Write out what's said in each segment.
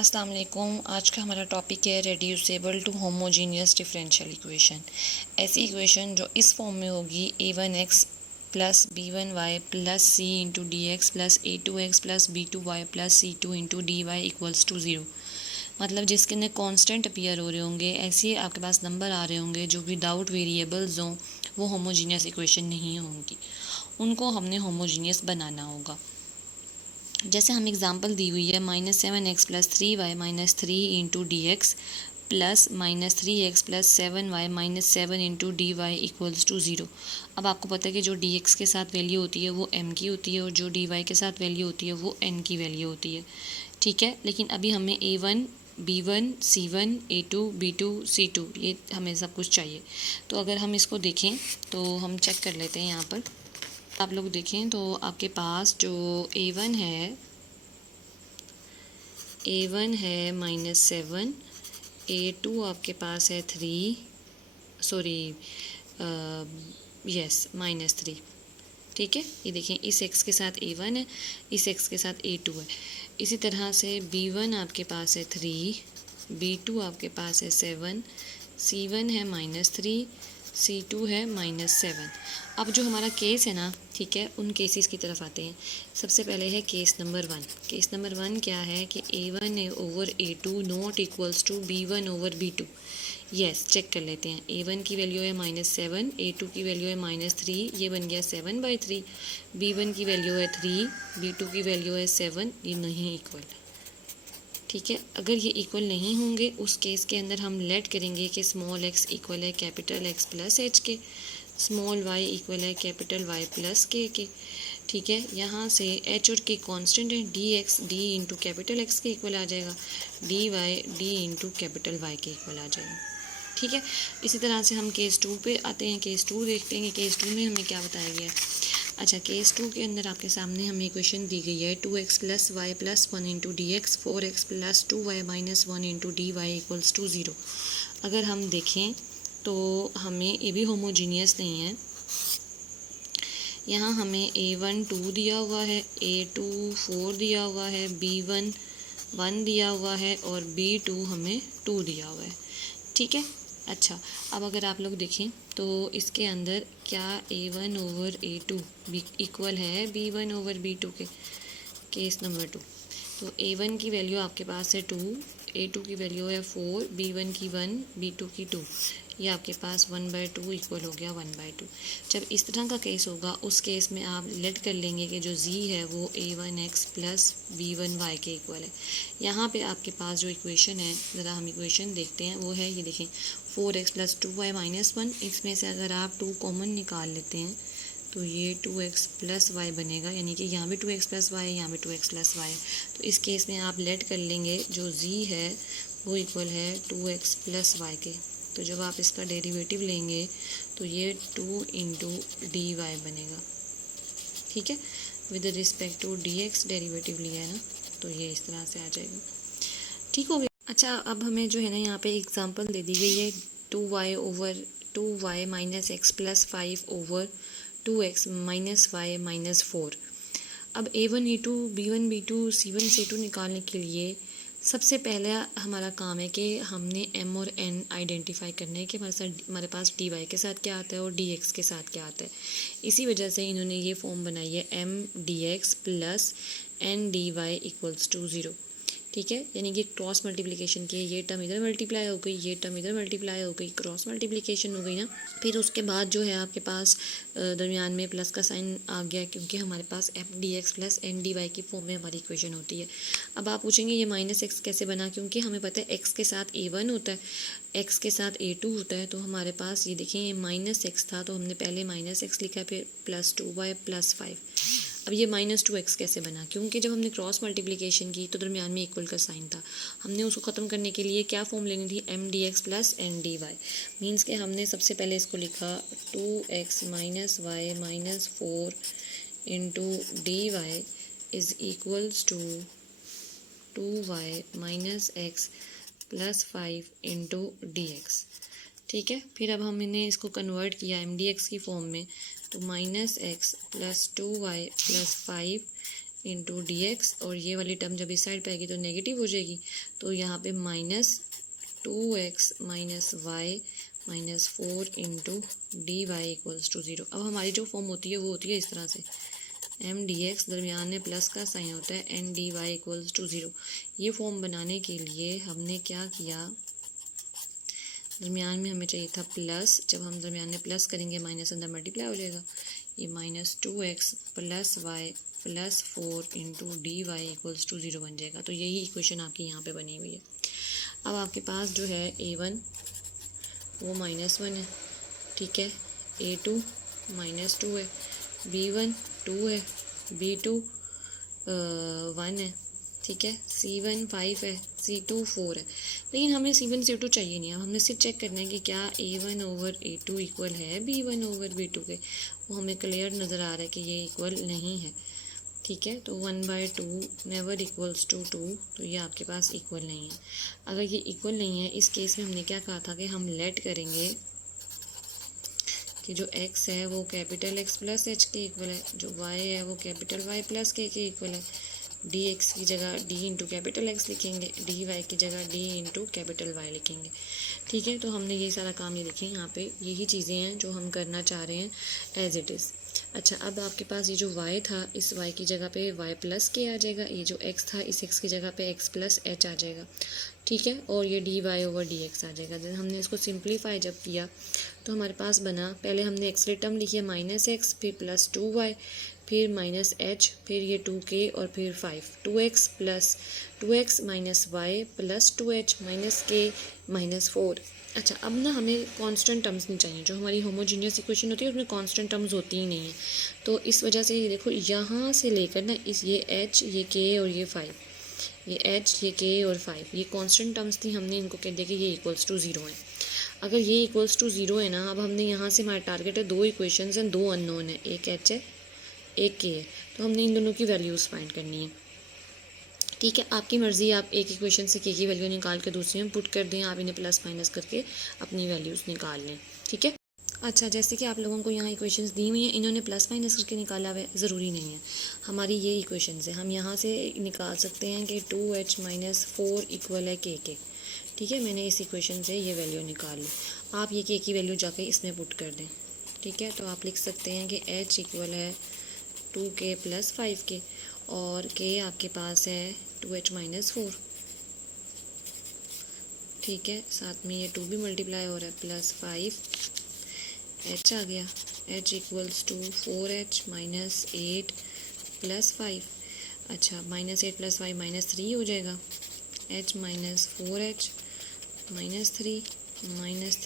अस्सलाम वालेकुम। आज का हमारा टॉपिक है reducible to homogeneous differential equation. ऐसी इक्वेशन जो इस फॉर्म में होगी a1x plus b1y plus c into D x plus a2x plus b2y plus c2 into D Y equals to 0। मतलब जिसके अंदर कांस्टेंट अपीयर हो रहे होंगे, ऐसे आपके पास नंबर आ रहे होंगे जो विदाउट वेरिएबल्स हों, वो होमोजीनियस इक्वेशन नहीं होंगी, उनको हमने होमोजीनियस बनाना होगा। जैसे हम एग्जांपल दी हुई है -7x plus 3y minus 3 into D x plus -3x plus 7y minus 7 into D Y equals to 0। अब आपको पता है कि जो डी एक्स के साथ वैल्यू होती है वो m की होती है और जो डी वाई के साथ वैल्यू होती है वो n की वैल्यू होती है। ठीक है, लेकिन अभी हमें a1 b1 c1 a2 b2 c2 ये हमें सब कुछ चाहिए। तो अगर हम इसको देखें तो हम चेक कर लेते हैं। यहाँ पर आप लोग देखें तो आपके पास जो a1 है -7, a2 आपके पास है 3, सॉरी यस -3। ठीक है, ये देखें इस x के साथ a1 है, इस x के साथ a2 है। इसी तरह से b1 आपके पास है 3, b2 आपके पास है 7, c1 है -3, c2 है -7। अब जो हमारा केस है ना, ठीक है, उन केसेस की तरफ आते हैं। सबसे पहले है केस नंबर 1। केस नंबर 1 क्या है कि a1 over a2 not equals to b1 over b2। Yes, check कर लेते हैं। a1 की वैल्यू है -7, a2 की वैल्यू है -3, ये बन गया 7/3। b1 की वैल्यू है 3, b2 की वैल्यू है 7, ये नहीं इक्वल। ठीक है, अगर ये इक्वल नहीं होंगे उस केस के अंदर हम लेट करेंगे कि स्मॉल x इक्वल है capital X plus h k, small y equal है कैपिटल Y प्लस के। ठीक है, यहाँ से h और k कांस्टेंट है, d x D into capital X के इक्वल आ जाएगा, d Y D into capital Y के इक्वल आ जाएगा। ठीक है, इसी तरह से हम केस 2 पे आते हैं। केस 2 देखते हैं कि केस 2 में हमें क्या बताया गया है। अच्छा, केस 2 के अंदर आपके सामने हमें इक्वेशन दी गई है 2x plus y plus 1 into D x 4x plus 2y minus 1 into D Y equals to 0। अगर हम देखें तो हमें ये भी होमोजीनियस नहीं है। यहाँ हमें a1 2 दिया हुआ है, a2 4 दिया हुआ है, b1 1 दिया हुआ है और b2 हमें 2 दिया हुआ है। ठीक है, अच्छा, अब अगर आप लोग देखें तो इसके अंदर क्या a1 ओवर a2 इक्वल है b1 ओवर b2 के। केस नंबर 2, तो a1 की वैल्यू आपके पास है 2, a2 की वैल्यू है 4, b1 की 1, b2 की 2, ये आपके पास 1/2 इक्वल हो गया 1/2। जब इस तरह का केस होगा उस केस में आप लेट कर लेंगे कि जो z है वो a1x प्लस b1y के इक्वल है। यहाँ पे आपके पास जो इक्वेशन है, ज़रा हम इक्वेशन देखते हैं, वो है ये देखें 4x प्लस 2y माइनस 1। इसमें से अगर आप 2 कॉमन निकाल लेते हैं तो ये 2x प्लस वाई बनेगा, यानी कि यहाँ भी 2x प्लस वाई है, यहाँ भी 2x प्लस वाई है। तो इस केस में आप लेट कर लेंगे जो z है वो इक्वल है 2x प्लस वाई के। तो जब आप इसका डेरिवेटिव लेंगे तो ये 2 इंटू डी वाई बनेगा। ठीक है, with respect to d x derivative लिया है ना, तो ये इस तरह से आ जाएगा। ठीक हो गया। अच्छा, अब हमें जो है ना यहाँ पे एग्जांपल दे दी गई है 2y minus x plus 5 over 2x minus y minus 4। अब a1 a2 b1 b2 c1 c2 निकालने के लिए सबसे पहले हमारा काम है कि हमने m और n आइडेंटिफाई करना है कि हमारे पास dy के साथ क्या आता है और dx के साथ क्या आता है। इसी वजह से इन्होंने ये फॉर्म बनाई है m dx plus n dy equals to 0। ठीक है, यानी कि क्रॉस मल्टीप्लिकेशन की ये टर्म इधर मल्टीप्लाई हो गई, ये टर्म इधर मल्टीप्लाई हो गई, क्रॉस मल्टीप्लिकेशन हो गई ना। फिर उसके बाद जो है आपके पास दरमियान में प्लस का साइन आ गया, क्योंकि हमारे पास F D x plus N D Y की फॉर्म में हमारी इक्वेशन होती है। अब आप पूछेंगे ये -x कैसे बना, क्योंकि हमें पता है x के साथ a1 होता है, x के साथ a2 होता है। तो हमारे पास ये देखें ये -x था तो हमने पहले -x लिखा, फिर प्लस 2y प्लस 5। अब ये -2x कैसे बना, क्योंकि जब हमने क्रॉस मल्टीप्लिकेशन की तो दरमियान में इक्वल का साइन था। हमने उसको ख़त्म करने के लिए क्या फॉर्म लेनी थी, m dx plus n dy। Means के हमने सबसे पहले इसको लिखा 2x minus y minus 4 into D y is equals to 2y minus x plus 5 into D x. ठीक है, फिर अब हमने इसको कन्वर्ट किया एम डी एक्स की फॉर्म में, तो -x plus 2y plus 5 into D x, और ये वाली टर्म जब इस साइड पे आएगी तो नेगेटिव हो जाएगी, तो यहाँ पे -2x minus y minus 4 into D Y equals to 0। अब हमारी जो फॉर्म होती है वो होती है इस तरह से, एम डी एक्स दरमियान में प्लस का साइन होता है, n D Y equals to 0। ये फॉर्म बनाने के लिए हमने क्या किया, दरमियान में हमें चाहिए था प्लस, जब हम दरमियान में प्लस करेंगे माइनस अंदर मल्टीप्लाई हो जाएगा, ये -2x plus y plus 4 into D Y equals to 0 बन जाएगा। तो यही इक्वेशन आपकी यहाँ पे बनी हुई है। अब आपके पास जो है a1 वो -1 है, ठीक है, a2 -2 है, b1 2 है, b2 1 है, ठीक है, c1 5 है, c2 4 है। लेकिन हमें c1 c2 चाहिए नहीं है, हमने सिर्फ चेक करना है कि क्या a1 ओवर a2 इक्वल है b1 ओवर b2 के। वो हमें क्लियर नज़र आ रहा है कि ये इक्वल नहीं है, ठीक है। तो 1/2 नेवर इक्वल्स टू 2, तो ये आपके पास इक्वल नहीं है। अगर ये इक्वल नहीं है, इस केस में हमने क्या कहा था कि हम लेट करेंगे कि जो x है वो कैपिटल X प्लस एच के इक्वल है, जो y है वो कैपिटल Y प्लस के इक्वल है। डी एक्स की जगह d इंटू कैपिटल एक्स लिखेंगे, डी वाई की जगह d इंटू कैपिटल वाई लिखेंगे, ठीक है। तो हमने ये सारा काम ये लिखे यहाँ पे, यही चीज़ें हैं जो हम करना चाह रहे हैं एज इट इज़। अच्छा, अब आपके पास ये जो y था, इस y की जगह पे y प्लस के आ जाएगा, ये जो x था इस x की जगह पे x प्लस एच आ जाएगा, ठीक है, और ये D Y over D X आ जाएगा। जब हमने इसको सिंप्लीफाई जब किया तो हमारे पास बना, पहले हमने एक्स की टर्म लिखी है -x, फिर +2y, फिर -h, फिर ये 2k और फिर 5, 2x plus 2x minus y plus 2h minus k minus 4। अच्छा, अब ना हमें कांस्टेंट टर्म्स नहीं चाहिए, जो हमारी होमोजीनियस इक्वेशन होती है उसमें कांस्टेंट टर्म्स होती ही नहीं है। तो इस वजह से ये देखो, यहाँ से लेकर ना इस ये h, ये k और ये 5, ये h, ये k और 5, ये कांस्टेंट टर्म्स थी, हमने इनको कह दिया कि ये इक्वल्स टू 0 है। अगर ये इक्वल्स टू 0 है ना, अब हमने यहाँ से, हमारा टारगेट है 2 इक्वेशंस हैं, 2 अननोन है, एक h है एक k है, तो हमने इन दोनों की वैल्यूज़ फाइंड करनी है, ठीक है। आपकी मर्ज़ी, आप एक इक्वेशन से k की वैल्यू निकाल के दूसरी में पुट कर दें, आप इन्हें प्लस माइनस करके अपनी वैल्यूज़ निकाल लें, ठीक है। अच्छा, जैसे कि आप लोगों को यहाँ इक्वेशंस दी हुई हैं, इन्होंने प्लस माइनस करके निकाला हुआ है, ज़रूरी नहीं है। हमारी ये इक्वेशंस है, हम यहाँ से निकाल सकते हैं कि 2h माइनस 4 इक्वल है k के, ठीक है। मैंने इस इक्वेशन से ये वैल्यू निकाल ली, आप ये k की वैल्यू जाके इसमें पुट कर दें, ठीक है। तो आप लिख सकते हैं कि h इक्वल है 2k प्लस 5k, और k आपके पास है 2h माइनस 4, ठीक है। साथ में ये 2 भी मल्टीप्लाई हो रहा है, प्लस 5h आ गया, h equals to 4h minus 8 plus 5। अच्छा, -8 प्लस 5 -3 हो जाएगा, h minus 4h minus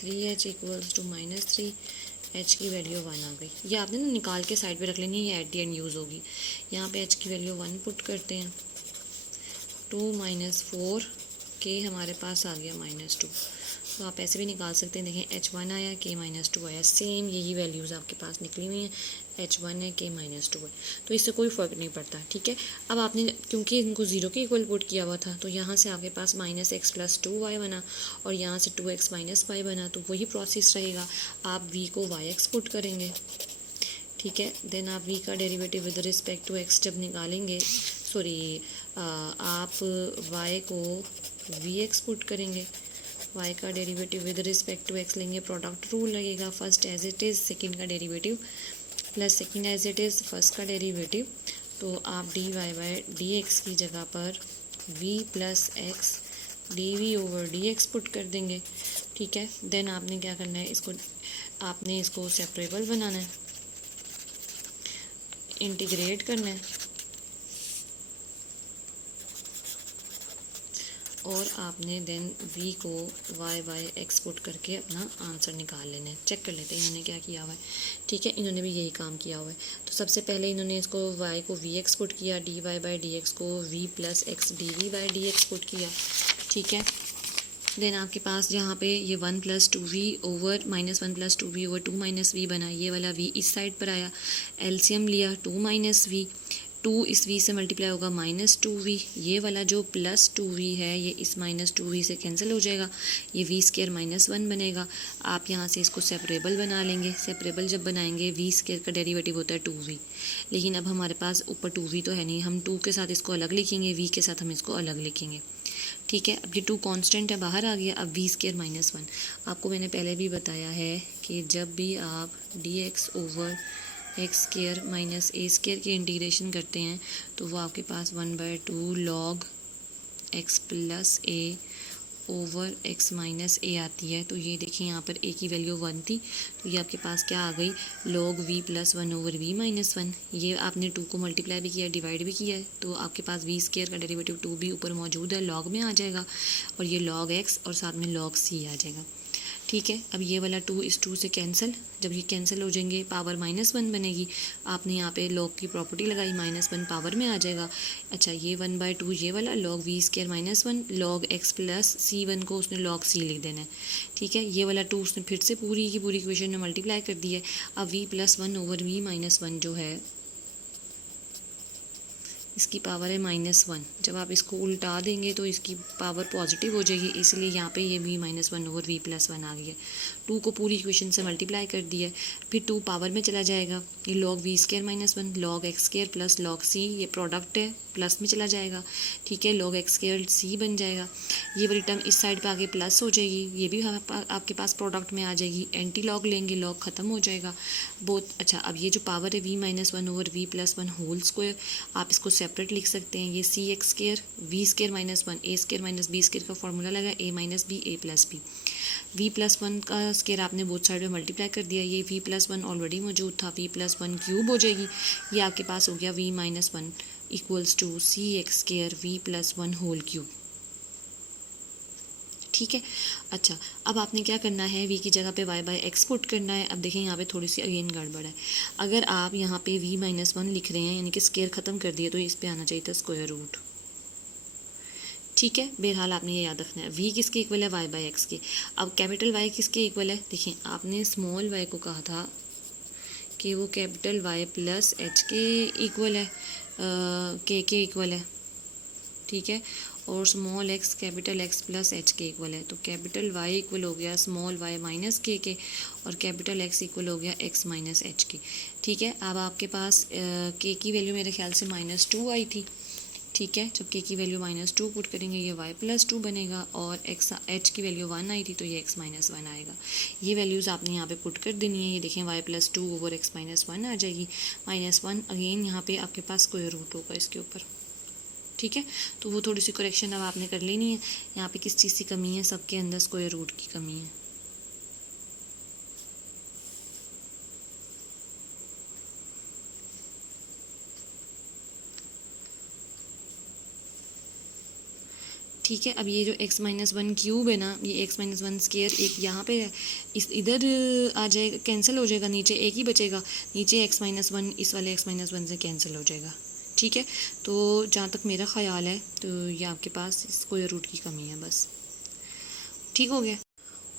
3 equals to -3, h की वैल्यू 1 आ गई। ये आपने ना निकाल के साइड पे रख लेनी है, ये एट दी एंड यूज़ होगी। यहाँ पे h की वैल्यू 1 पुट करते हैं, 2 माइनस 4 k हमारे पास आ गया -2, तो आप ऐसे भी निकाल सकते हैं। देखें, h1 आया, k -2 आया, सेम यही वैल्यूज़ आपके पास निकली हुई हैं, h1 है, k -2 है, तो इससे कोई फ़र्क नहीं पड़ता, ठीक है। अब आपने क्योंकि इनको 0 के इक्वल पुट किया हुआ था, तो यहाँ से आपके पास -x प्लस 2y बना, और यहाँ से 2x माइनस 5 बना, तो वही प्रोसेस रहेगा, आप v को yx पुट करेंगे, ठीक है। देन आप v का derivative with respect to x जब निकालेंगे, सॉरी, आप y को vx पुट करेंगे, y का derivative with respect to x लेंगे, प्रोडक्ट रूल लगेगा, first as it is second का derivative plus second as it is first का डेरिवेटिव, तो आप dy बाई dx की जगह पर v plus x dv over dx put कर देंगे, ठीक है। देन आपने क्या करना है, आपने इसको सेपरेबल बनाना है, इंटीग्रेट करना है, और आपने देन v को y बाई x पुट करके अपना आंसर निकाल लेना है। चेक कर लेते हैं इन्होंने क्या किया हुआ है, ठीक है। इन्होंने भी यही काम किया हुआ है। तो सबसे पहले इन्होंने इसको y को vx पुट किया, dy बाई dx को v plus x dv by dx put किया, ठीक है। देन आपके पास यहाँ पे ये 1 plus 2v over -1 plus 2v over 2 minus v बना, ये वाला v इस साइड पर आया, एलसीएम लिया 2 माइनस v, 2 इस v से मल्टीप्लाई होगा -2v, ये वाला जो +2v है ये इस -2v से कैंसिल हो जाएगा, ये v² -1 बनेगा। आप यहाँ से इसको सेपरेबल बना लेंगे। सेपरेबल जब बनाएंगे v² का डेरिवेटिव होता है 2v, लेकिन अब हमारे पास ऊपर 2v तो है नहीं, हम 2 के साथ इसको अलग लिखेंगे, v के साथ हम इसको अलग लिखेंगे। ठीक है, अब ये 2 कांस्टेंट है, बाहर आ गया। अब v² -1, आपको मैंने पहले भी बताया है कि जब भी आप dx over x² minus a² की इंटीग्रेशन करते हैं तो वो आपके पास 1/2 log x plus a over x minus a आती है। तो ये देखिए यहाँ पर a की वैल्यू 1 थी, तो ये आपके पास क्या आ गई, log v plus 1 over v minus 1। ये आपने 2 को मल्टीप्लाई भी किया, डिवाइड भी किया है, तो आपके पास v² का डेरिवेटिव 2 भी ऊपर मौजूद है, log में आ जाएगा, और ये log x और साथ में log c आ जाएगा। ठीक है, अब ये वाला 2 इस 2 से कैंसिल, जब ये कैंसिल हो जाएंगे पावर -1 बनेगी। आपने यहाँ पे log की प्रॉपर्टी लगाई, -1 पावर में आ जाएगा। अच्छा, ये 1/2 ये वाला log v² -1 log x plus c1 को उसने log c लिख देना है। ठीक है, ये वाला 2 उसने फिर से पूरी की पूरी इक्वेशन में मल्टीप्लाई कर दी है। अब v plus 1 over v minus 1 जो है इसकी पावर है -1। जब आप इसको उल्टा देंगे तो इसकी पावर पॉजिटिव हो जाएगी, इसलिए यहाँ पे ये v -1 ओवर v प्लस 1 आ गया। 2 को पूरी इक्वेशन से मल्टीप्लाई कर दिया, फिर 2 पावर में चला जाएगा, ये log v² -1 log x² plus log c, ये प्रोडक्ट है, प्लस में चला जाएगा। ठीक है, log x² c बन जाएगा। ये वाली टर्म इस साइड पे आगे प्लस हो जाएगी, ये भी आपके पास प्रोडक्ट में आ जाएगी। एंटी लॉग लेंगे, लॉग ख़त्म हो जाएगा बहुत। अच्छा, अब ये जो पावर है v -1 over v plus 1 whole square, आप इसको सेपरेट लिख सकते हैं। ये c(x²) v² -1 a² minus b² का फॉर्मूला लगा, a minus b a plus b। v plus 1 का स्क्वायर आपने बोथ साइड में मल्टीप्लाई कर दिया, ये v प्लस 1 ऑलरेडी मौजूद था, v प्लस 1 क्यूब हो जाएगी। ये आपके पास हो गया v -1 equals to c(x²) v plus 1 whole cube. ठीक है, अच्छा, अब आपने क्या करना है, v की जगह पे y/x पुट करना है। अब देखें यहाँ पे थोड़ी सी अगेन गड़बड़ है। अगर आप यहाँ पे v -1 लिख रहे हैं, यानी कि स्क्वायर ख़त्म कर दिया, तो इस पे आना चाहिए था स्क्वायर रूट। ठीक है, बहरहाल आपने ये याद रखना है। v किसके इक्वल है, y/x के। अब कैपिटल y किसके इक्वल है, देखिए आपने स्मॉल y को कहा था कि वो कैपिटल y प्लस h के इक्वल है, के इक्वल है। ठीक है, और small x capital x plus h के इक्वल है, तो कैपिटल y इक्वल हो गया स्मॉल y माइनस के, और कैपिटल x इक्वल हो गया x माइनस h के। ठीक है, अब आपके पास k की वैल्यू मेरे ख्याल से -2 आई थी। ठीक है, जब k की वैल्यू -2 पुट करेंगे ये y प्लस 2 बनेगा, और h की वैल्यू 1 आई थी तो ये x माइनस 1 आएगा। ये वैल्यूज़ आपने यहाँ पे पुट कर देनी है। ये देखें y plus 2 over x minus 1 आ जाएगी, -1 अगेन यहाँ पे आपके पास स्क्वायर रूट होगा इसके ऊपर। ठीक है, तो वो थोड़ी सी करेक्शन अब आपने कर लेनी है। यहाँ पे किस चीज़ की कमी है, सबके अंदर स्क्वायर रूट की कमी है। ठीक है, अब ये जो x -1 क्यूब है ना, ये x -1 स्क्वायर एक यहाँ पे है, इस इधर आ जाएगा, कैंसिल हो जाएगा, नीचे एक ही बचेगा, नीचे x -1 इस वाले x -1 से कैंसिल हो जाएगा। ठीक है, तो जहाँ तक मेरा ख़्याल है तो ये आपके पास स्क्वायर रूट की कमी है बस। ठीक हो गया।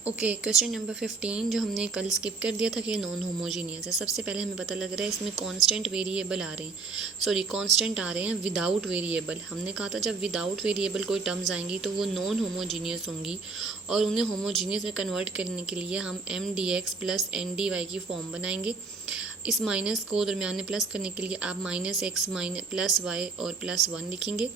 ओके, क्वेश्चन नंबर 15 जो हमने कल स्किप कर दिया था कि नॉन होमोजीनियस है। सबसे पहले हमें पता लग रहा है इसमें कांस्टेंट वेरिएबल आ रहे हैं, सॉरी कांस्टेंट आ रहे हैं विदाउट वेरिएबल। हमने कहा था जब विदाउट वेरिएबल कोई टर्म्स आएंगी तो वो नॉन होमोजीनियस होंगी, और उन्हें होमोजीनियस में कन्वर्ट करने के लिए हम mdx प्लस ndy की फॉर्म बनाएंगे। इस माइनस को दरमियान में प्लस करने के लिए आप -x प्लस y और +1 लिखेंगे।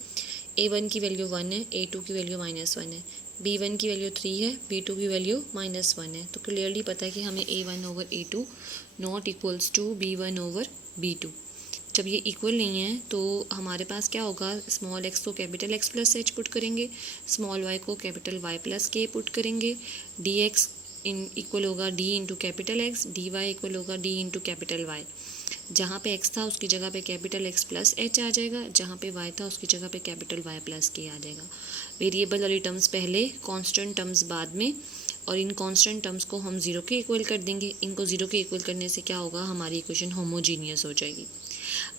a1 की वैल्यू 1 है, a2 की वैल्यू -1 है, b1 की वैल्यू 3 है, b2 की वैल्यू -1 है। तो क्लियरली पता है कि हमें a1 over a2 not equals to b1 over b2। जब ये इक्वल नहीं है तो हमारे पास क्या होगा, स्मॉल x को capital x plus h put करेंगे, स्मॉल y को capital y plus k put करेंगे, dx इक्वल होगा d into capital x, dy equal होगा d इंटू कैपिटल y। जहाँ पे x था उसकी जगह पे कैपिटल x प्लस h आ जाएगा, जहाँ पे y था उसकी जगह पे कैपिटल y प्लस k आ जाएगा। वेरिएबल वाली टर्म्स पहले, कांस्टेंट टर्म्स बाद में, और इन कांस्टेंट टर्म्स को हम 0 के इक्वल कर देंगे। इनको 0 के इक्वल करने से क्या होगा, हमारी इक्वेशन होमोजीनियस हो जाएगी।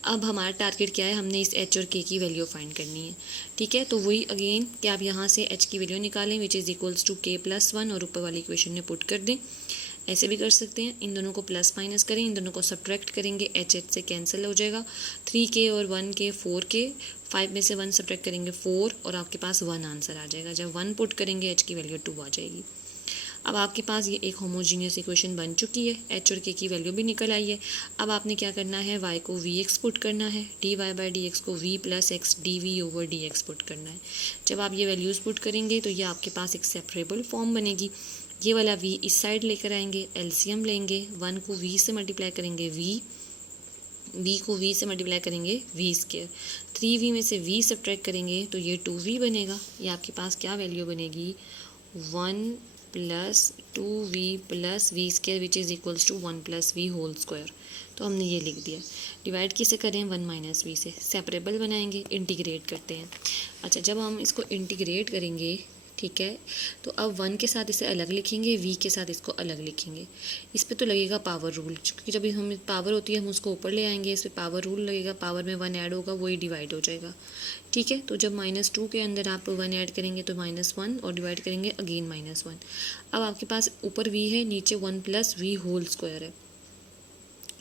अब हमारा टारगेट क्या है, हमने इस h और k की वैल्यू फाइंड करनी है। ठीक है, तो वही अगेन कि आप यहाँ से h की वैल्यू निकालें which is equals to k plus 1 और ऊपर वाली इक्वेशन में पुट कर दें। ऐसे भी कर सकते हैं, इन दोनों को प्लस माइनस करें, इन दोनों को सब्ट्रैक्ट करेंगे, एच एच से कैंसिल हो जाएगा, 3k और 1k 4k, 5 में से 1 सब्ट्रैक्ट करेंगे 4 और आपके पास 1 आंसर आ जाएगा। जब 1 पुट करेंगे एच की वैल्यू 2 आ जाएगी। अब आपके पास ये एक होमोजीनियस इक्वेशन बन चुकी है, एच और के की वैल्यू भी निकल आई है। अब आपने क्या करना है, वाई को वी एक्स पुट करना है, D Y by D X को V plus x D we over D x put करना है। जब आप ये वैल्यूज़ पुट करेंगे तो ये आपके पास एक सेपरेबल फॉर्म बनेगी। ये वाला v इस साइड लेकर आएंगे, एलसीएम लेंगे, 1 को v से मल्टीप्लाई करेंगे v को v से मल्टीप्लाई करेंगे v स्क्वायर, 3v में से v सब्ट्रैक्ट करेंगे तो ये 2v बनेगा। ये आपके पास क्या वैल्यू बनेगी, 1 plus 2v plus v square which is equals to 1 plus v whole square. तो हमने ये लिख दिया। डिवाइड किसे करें, 1 माइनस वी से, सेपरेबल बनाएंगे, इंटीग्रेट करते हैं। अच्छा, जब हम इसको इंटीग्रेट करेंगे, ठीक है, तो अब 1 के साथ इसे अलग लिखेंगे, v के साथ इसको अलग लिखेंगे। इस पे तो लगेगा पावर रूल, क्योंकि जब हम पावर होती है हम उसको ऊपर ले आएंगे, इस पे पावर रूल लगेगा, पावर में 1 ऐड होगा, वही डिवाइड हो जाएगा। ठीक है, तो जब -2 के अंदर आप 1 ऐड करेंगे तो -1 और डिवाइड करेंगे अगेन -1। अब आपके पास ऊपर v है, नीचे 1 प्लस वी होल स्क्वायर है।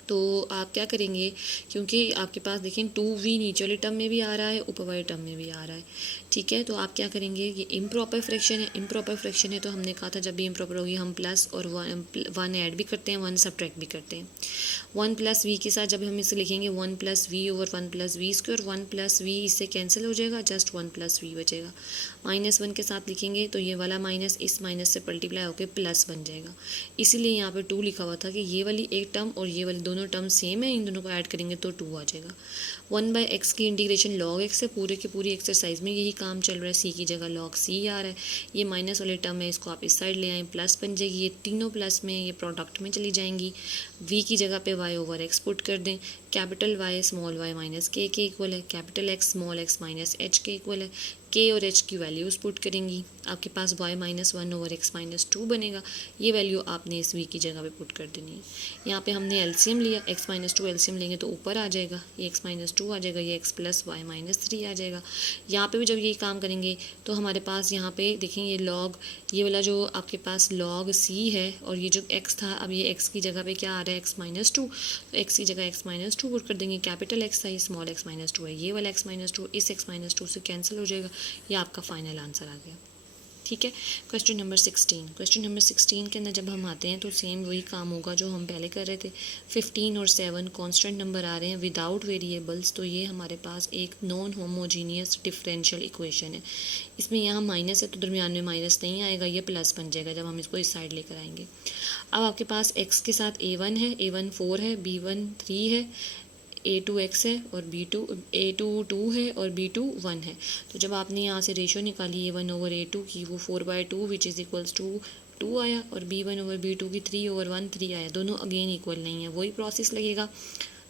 तो आप क्या करेंगे, क्योंकि आपके पास देखें 2v नीचे वाले टर्म में भी आ रहा है, ऊपर वाले टर्म में भी आ रहा है। ठीक है, तो आप क्या करेंगे, ये इम्प्रॉपर फ्रैक्शन है, इम्प्रॉपर फ्रैक्शन है तो हमने कहा था जब भी इम्प्रॉपर होगी हम प्लस और 1 ऐड भी करते हैं, 1 सब्ट्रैक्ट भी करते हैं। 1 प्लस वी के साथ जब हम इसे लिखेंगे 1 plus v over 1 plus v square, 1 plus v इससे कैंसिल हो जाएगा, जस्ट 1 प्लस वी बचेगा। -1 के साथ लिखेंगे तो ये वाला माइनस इस माइनस से मल्टीप्लाई होकर प्लस बन जाएगा। इसीलिए यहाँ पे 2 लिखा हुआ था कि ये वाली एक टर्म और ये वाली दोनों टर्म सेम है, इन दोनों को ऐड करेंगे तो 2 आ जाएगा। 1/x की इंटीग्रेशन log x है, पूरे के पूरी एक्सरसाइज में यही काम चल रहा है, c की जगह log c आ रहा है। ये माइनस वाले टर्म है, इसको आप इस साइड ले आएँ, प्लस बन जाएगी, ये तीनों प्लस में ये प्रोडक्ट में चली जाएंगी। v की जगह पे y ओवर x पुट कर दें, capital Y small y minus k के इक्वल है, capital X small x minus h के इक्वल है। k और h की वैल्यूज़ पुट करेंगी, आपके पास y -1 ओवर x -2 बनेगा। ये वैल्यू आपने इस v की जगह पे पुट कर देनी है। यहाँ पे हमने एलसीएम लिया, x -2 एलसीएम लेंगे तो ऊपर आ जाएगा, ये x -2 आ जाएगा, ये x प्लस y -3 आ जाएगा। यहाँ पे भी जब ये काम करेंगे तो हमारे पास यहाँ पे देखें ये log, ये वाला जो आपके पास log c है और ये जो x था, अब ये x की जगह पे क्या आ रहा है, x -2, तो x की जगह x -2 पुट कर देंगे, कैपिटल X था, ये स्मॉल x -2 है, ये वाला x -2 इस x -2 से कैंसिल हो जाएगा। ये आपका फाइनल आंसर आ गया। ठीक है, क्वेश्चन नंबर 16। क्वेश्चन नंबर 16 के अंदर जब हम आते हैं तो सेम वही काम होगा जो हम पहले कर रहे थे। 15 और 7 कांस्टेंट नंबर आ रहे हैं विदाउट वेरिएबल्स, तो ये हमारे पास एक नॉन होमोजीनियस डिफरेंशियल इक्वेशन है। इसमें यहाँ माइनस है तो दरमियान में माइनस नहीं आएगा, ये प्लस बन जाएगा जब हम इसको इस साइड लेकर आएंगे। अब आपके पास x के साथ a1 है, a1 4 है, b1 3 है, a2 x है और a2 2 है और b2 1 है। तो जब आपने यहाँ से रेशो निकाली a1 ओवर a2 की, वो 4/2 विच इज़ इक्वल्स टू 2 आया, और b1 ओवर b2 की 3 ओवर 1 3 आया। दोनों अगेन इक्वल नहीं है, वही प्रोसेस लगेगा।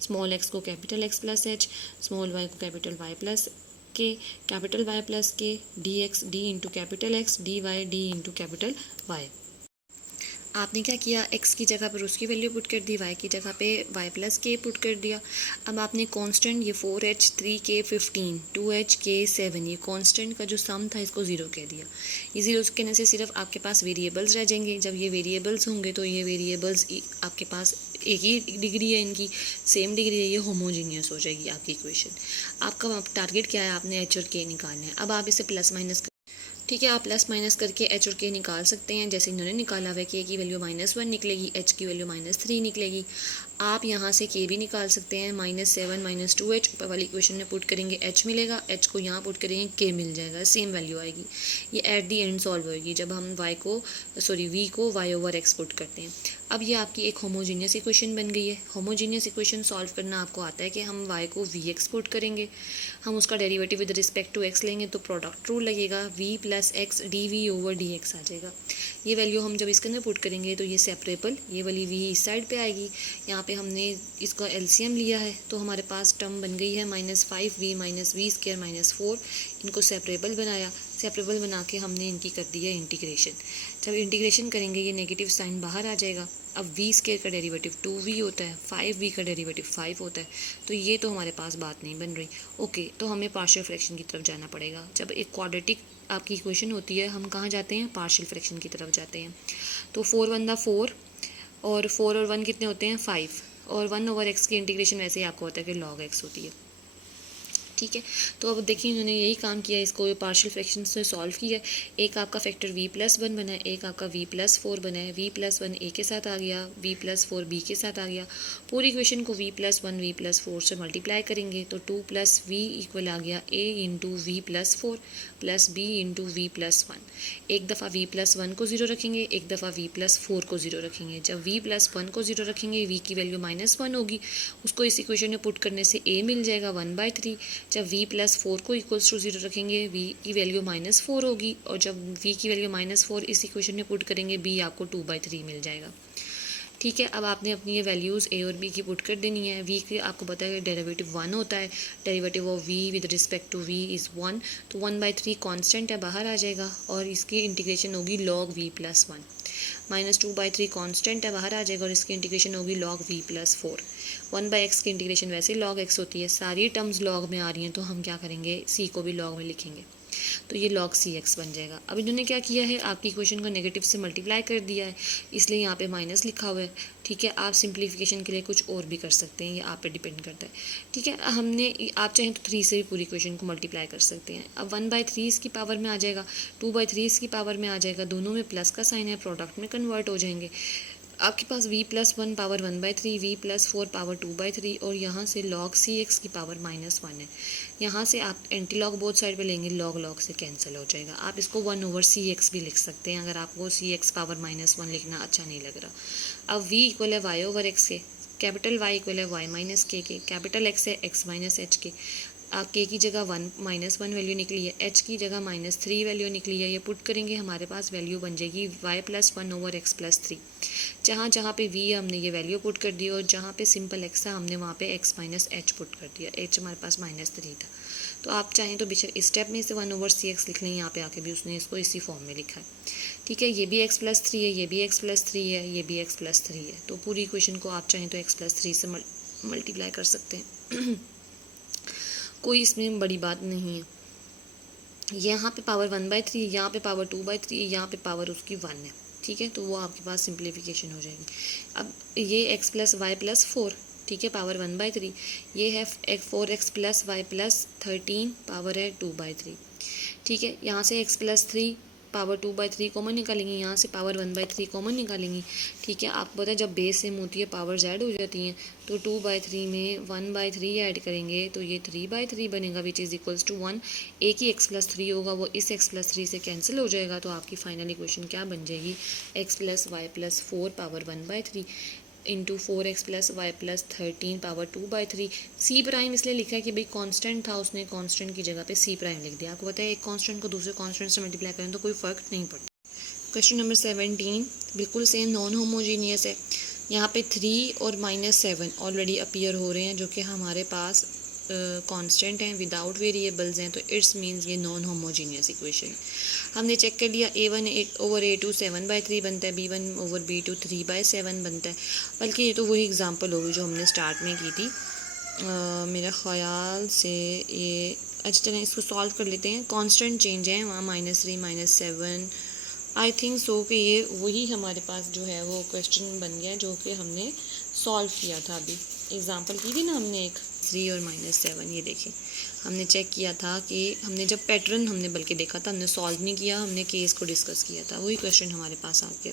स्मॉल x को capital x plus h, small y को capital y plus k, capital y plus k, dx d into capital x, dy d into capital y। आपने क्या किया, x की जगह पर उसकी वैल्यू पुट कर दी, y की जगह पे y प्लस के पुट कर दिया। अब आपने कांस्टेंट ये 4h 3k 15 2h k 7 ये कांस्टेंट का जो सम था इसको 0 कह दिया। ये 0 कहने से सिर्फ आपके पास वेरिएबल्स रह जाएंगे। जब ये वेरिएबल्स होंगे तो ये वेरिएबल्स आपके पास एक ही डिग्री है, इनकी सेम डिग्री है, ये होमोजीनियस हो जाएगी आपकी इक्वेशन। आपका टारगेट क्या है, आपने h और k निकालना है। अब आप इसे प्लस माइनस, ठीक है, आप प्लस माइनस करके h और k निकाल सकते हैं, जैसे इन्होंने निकाला हुआ है। k की वैल्यू -1 निकलेगी, h की वैल्यू -3 निकलेगी। आप यहाँ से k भी निकाल सकते हैं, -7 -2h ऊपर वाली इक्वेशन में पुट करेंगे h मिलेगा, h को यहाँ पुट करेंगे k मिल जाएगा, सेम वैल्यू आएगी। ये एट दी एंड सॉल्व होगी जब हम v को y ओवर x पुट करते हैं। अब ये आपकी एक होमोजीनियस इक्वेशन बन गई है। होमोजीनियस इक्वेशन सॉल्व करना आपको आता है कि हम y को vx पुट करेंगे, हम उसका derivative with respect to x लेंगे तो प्रोडक्ट रूल लगेगा, v plus x D we over D X आ जाएगा। ये वैल्यू हम जब इसके अंदर पुट करेंगे तो ये सेपरेबल, ये वाली v इस साइड पे आएगी। यहाँ पे हमने इसका एलसीएम लिया है तो हमारे पास टर्म बन गई है -5v -v स्क्वायर -4। इनको सेपरेबल बनाया, सेपरेबल बना के हमने इनकी कर दी है इंटीग्रेशन। जब इंटीग्रेशन करेंगे ये नेगेटिव साइन बाहर आ जाएगा। अब v स्क्वायर का डेरिवेटिव 2v होता है, 5v का डेरिवेटिव 5 होता है, तो ये तो हमारे पास बात नहीं बन रही। ओके, तो हमें पार्शियल फ्रैक्शन की तरफ जाना पड़ेगा। जब एक क्वाड्रेटिक आपकी इक्वेशन होती है हम कहाँ जाते हैं, पार्शियल फ्रैक्शन की तरफ जाते हैं। तो 4 × 4 और 4 और 1 कितने होते हैं 5, और 1/x की इंटीग्रेशन वैसे ही आपको होता है कि log x होती है। ठीक है, तो अब देखिए इन्होंने यही काम किया, इसको पार्शियल फ्रैक्शन से सॉल्व किया। एक आपका फैक्टर v+1 बना है, एक आपका v+4 बना है। v+1 a के साथ आ गया, v+4 b के साथ आ गया। पूरी इक्वेशन को v+1 v+4 से मल्टीप्लाई करेंगे तो 2 + v इक्वल आ गया a × v+4 + b × v+1। एक दफ़ा v+1 को 0 रखेंगे, एक दफ़ा v+4 को 0 रखेंगे। जब v+1 को 0 रखेंगे v की वैल्यू -1 होगी, उसको इस इक्वेशन में पुट करने से a मिल जाएगा 1/3। जब v+4 को इक्वल्स टू 0 रखेंगे v की वैल्यू -4 होगी, और जब v की वैल्यू -4 इस इक्वेशन में पुट करेंगे b आपको 2/3 मिल जाएगा। ठीक है, अब आपने अपनी ये वैल्यूज़ a और b की पुट कर देनी है। v की आपको पता है डेरिवेटिव 1 होता है, derivative of v with respect to v is 1, तो 1/3 कांस्टेंट है, बाहर आ जाएगा, और इसकी इंटीग्रेशन होगी log v+1। -2/3 कांस्टेंट है, बाहर आ जाएगा, और इसकी इंटीग्रेशन होगी log v+4। 1/x की इंटीग्रेशन वैसे ही log x होती है, सारी टर्म्स log में आ रही हैं तो हम क्या करेंगे, c को भी log में लिखेंगे, तो ये log cx बन जाएगा। अब इन्होंने क्या किया है, आपकी इक्वेशन को नेगेटिव से मल्टीप्लाई कर दिया है, इसलिए यहाँ पे माइनस लिखा हुआ है। ठीक है, आप सिंप्लीफिकेशन के लिए कुछ और भी कर सकते हैं, ये आप पे डिपेंड करता है। ठीक है, आप चाहें तो 3 से भी पूरी इक्वेशन को मल्टीप्लाई कर सकते हैं। अब 1/3 इसकी पावर में आ जाएगा, 2/3 इसकी पावर में आ जाएगा, दोनों में प्लस का साइन है, प्रोडक्ट में कन्वर्ट हो जाएंगे। आपके पास v+1 पावर 1/3, v+4 पावर 2/3, और यहाँ से log cx की पावर -1 है। यहाँ से आप एंटी लॉग बोथ साइड पे लेंगे, log से कैंसिल हो जाएगा। आप इसको 1/cx भी लिख सकते हैं, अगर आपको cx पावर -1 लिखना अच्छा नहीं लग रहा। अब v इक्वल है y/x के, कैपिटल Y इक्वल है y - k के, कैपिटल X है x - h के। k की जगह 1 वैल्यू निकली है, h की जगह -3 वैल्यू निकली है। ये पुट करेंगे, हमारे पास वैल्यू बन जाएगी y+1/x+3। जहाँ जहाँ पे v हमने ये वैल्यू पुट कर दी, और जहाँ पे सिंपल x था हमने वहाँ पे x - h पुट कर दिया। h हमारे पास -3 था, तो आप चाहें तो बेशक इस स्टेप में इसे 1/cx लिख लें, यहाँ पे आके भी उसने इसको इसी फॉर्म में लिखा है। ठीक है, ये भी x+3 है, ये भी x+3 है, ये भी x+3 है, तो पूरी इक्वेशन को आप चाहें तो x+3 से मल्टीप्लाई कर सकते हैं। कोई इसमें बड़ी बात नहीं है। यहाँ पे पावर 1/3, यहाँ पे पावर 2/3, यहाँ पे पावर उसकी 1 है। ठीक है, तो वो आपके पास सिंप्लीफिकेशन हो जाएगी। अब ये x + y + 4, ठीक है, पावर 1/3, ये है 4x + y + 13 पावर है 2/3। ठीक है, यहाँ से x + 3 पावर 2/3 कॉमन निकालेंगे, यहाँ से पावर 1/3 कॉमन निकालेंगे। ठीक है, आपको पता है जब बेस सेम होती है पावर z हो जाती हैं, तो 2/3 में 1/3 ऐड करेंगे तो ये 3/3 बनेगा, विच इज़ इक्वल्स टू 1। एक ही x + 3 होगा, वो इस x + 3 से कैंसिल हो जाएगा, तो आपकी फाइनल इक्वेशन क्या बन जाएगी, x + y + 4 power 1/3 into 4x + y + 13 power 2/3। C prime इसलिए लिखा है कि भाई कांस्टेंट था, उसने कांस्टेंट की जगह पे सी प्राइम लिख दिया। आपको पता है एक कांस्टेंट को दूसरे कांस्टेंट से मल्टीप्लाई करें तो कोई फ़र्क नहीं पड़ता। क्वेश्चन नंबर 17 बिल्कुल सेम नॉन होमोजीनियस है। यहाँ पे 3 और -7 ऑलरेडी अपीयर हो रहे हैं, जो कि हमारे पास कांस्टेंट हैं, विदाउट वेरिएबल्स हैं, तो इट्स मीन्स ये नॉन होमोजीनियस इक्वेशन। हमने चेक कर लिया, a1/a2 7/3 बनता है, b1/b2 3/7 बनता है। बल्कि ये तो वही एग्जांपल होगी जो हमने स्टार्ट में की थी। मेरा ख़्याल से ये अच्छा चलें इसको सॉल्व कर लेते हैं। कांस्टेंट चेंज है वहाँ -3 -7, आई थिंक सो कि ये वही हमारे पास जो है वो क्वेश्चन बन गया जो कि हमने सॉल्व किया था। अभी एग्जांपल की थी ना हमने एक 3 और -7, ये देखें हमने चेक किया था कि हमने जब पैटर्न हमने बल्कि देखा था, हमने सॉल्व नहीं किया, हमने केस को डिस्कस किया था, वही क्वेश्चन हमारे पास आ गया।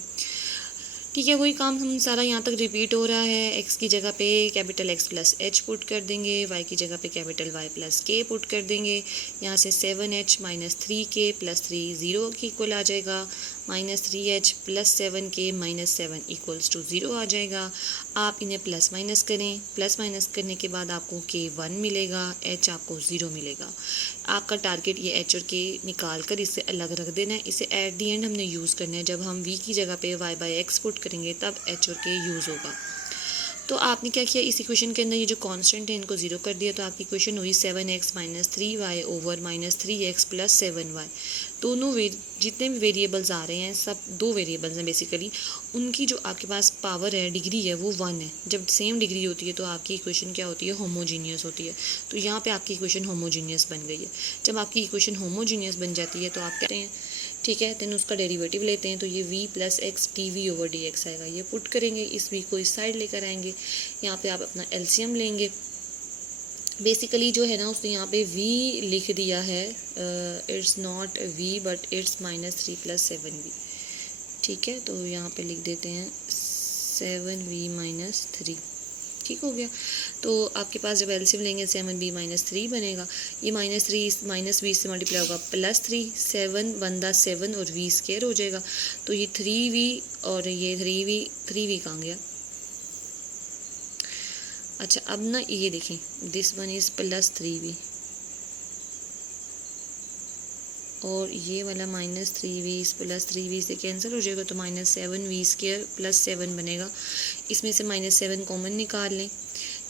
ठीक है, वही काम हम सारा यहाँ तक रिपीट हो रहा है। x की जगह पे कैपिटल X + h पुट कर देंगे, y की जगह पे कैपिटल Y + k पुट कर देंगे। यहाँ से 7h - 3k + 3 0 के इक्वल आ जाएगा, -3h + 7k - 7 इक्वल्स टू 0 आ जाएगा। आप इन्हें प्लस माइनस करें, प्लस माइनस करने के बाद आपको k 1 मिलेगा, h आपको 0 मिलेगा। आपका टारगेट ये h और k निकाल कर इसे अलग रख देना है। इसे एट दी एंड हमने यूज़ करना है, जब हम v की जगह पे y/x पुट करेंगे तब h और k यूज़ होगा। तो आपने क्या किया, इस इक्वेशन के अंदर ये जो कांस्टेंट है इनको 0 कर दिया, तो आपकी इक्वेशन हुई 7x - 3y over -3x + 7y। दोनों जितने भी वेरिएबल्स आ रहे हैं सब 2 वेरिएबल्स हैं बेसिकली, उनकी जो आपके पास पावर है, डिग्री है, वो 1 है। जब सेम डिग्री होती है तो आपकी इक्वेशन क्या होती है, होमोजीनियस होती है। तो यहाँ पे आपकी इक्वेशन होमोजीनियस बन गई है। जब आपकी इक्वेशन होमोजीनियस बन जाती है तो आप कहते हैं ठीक है। देन उसका डेरिवेटिव लेते हैं, तो ये v plus x D we over D x आएगा। ये पुट करेंगे, इस v को इस साइड लेकर आएंगे। यहाँ पे आप अपना एलसीएम लेंगे। बेसिकली जो है ना उसने यहाँ पे v लिख दिया है, it's not v but it's -3 + 7v। ठीक है, तो यहाँ पे लिख देते हैं 7v - 3। ठीक हो गया। तो आपके पास जब एलसीएम लेंगे 7b - 3 बनेगा। ये -3 इस -v से मल्टीप्लाई होगा +3, 7 × 7 और v स्क्वायर हो जाएगा। तो ये 3v और ये 3v कहाँ गया? अच्छा, अब ना ये देखें, दिस वन इज़ +3v और ये वाला -3v +3v से कैंसिल हो जाएगा, तो -7v स्क्वायर + 7 बनेगा। इसमें से -7 कॉमन निकाल लें।